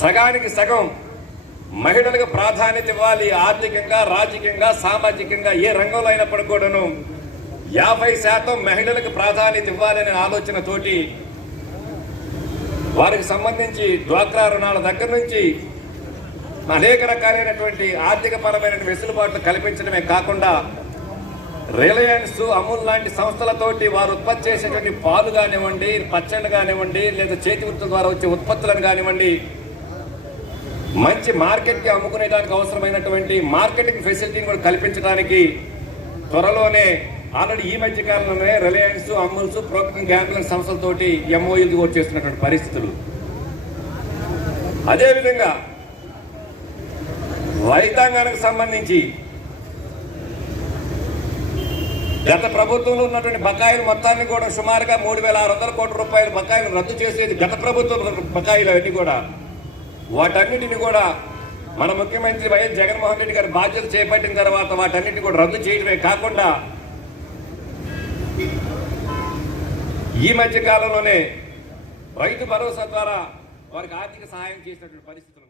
సగానికి సగం మహిళలకు ప్రాధాన్యత ఇవ్వాలి. ఆర్థికంగా, రాజకీయంగా, సామాజికంగా ఏ రంగంలో అయినప్పుడు కూడాను 50% మహిళలకు ప్రాధాన్యత ఇవ్వాలనే ఆలోచనతోటి వారికి సంబంధించి డ్వాక్రా రుణాల దగ్గర నుంచి అనేక రకాలైనటువంటి ఆర్థిక పరమైన వెసులుబాట్లు కల్పించడమే కాకుండా రిలయన్స్, అమూల్ లాంటి సంస్థలతోటి వారు ఉత్పత్తి చేసేటువంటి పాలు కానివ్వండి, పచ్చళ్ళు కానివ్వండి, లేదా చేతి వృత్తుల ద్వారా వచ్చే ఉత్పత్తులను కానివ్వండి మంచి మార్కెట్కి అమ్ముకునేదానికి అవసరమైనటువంటి మార్కెటింగ్ ఫెసిలిటీని కూడా కల్పించడానికి త్వరలోనే ఆల్రెడీ ఈ మధ్య కాలంలోనే రిలయన్స్, అమూల్స్, ప్రోక్టర్ గ్యాంబ్లింగ్ సంస్థలతోటి ఎంఓయూలు కూడా చేస్తున్నటువంటి పరిస్థితులు. అదేవిధంగా రైతాంగానికి సంబంధించి గత ప్రభుత్వంలో ఉన్నటువంటి బకాయిలు మొత్తాన్ని కూడా సుమారుగా 3,600 కోట్ల రూపాయల బకాయిలు రద్దు చేసేది గత ప్రభుత్వం బకాయిలు అన్ని కూడా. వాటన్నిటిని కూడా మన ముఖ్యమంత్రి వైఎస్ జగన్మోహన్ రెడ్డి గారి బాధ్యత చేపట్టిన తర్వాత వాటన్నిటిని కూడా రద్దు చేయడమే కాకుండా ఈ మధ్య కాలంలోనే రైతు భరోసా ద్వారా వారికి ఆర్థిక సహాయం చేసినటువంటి పరిస్థితులు.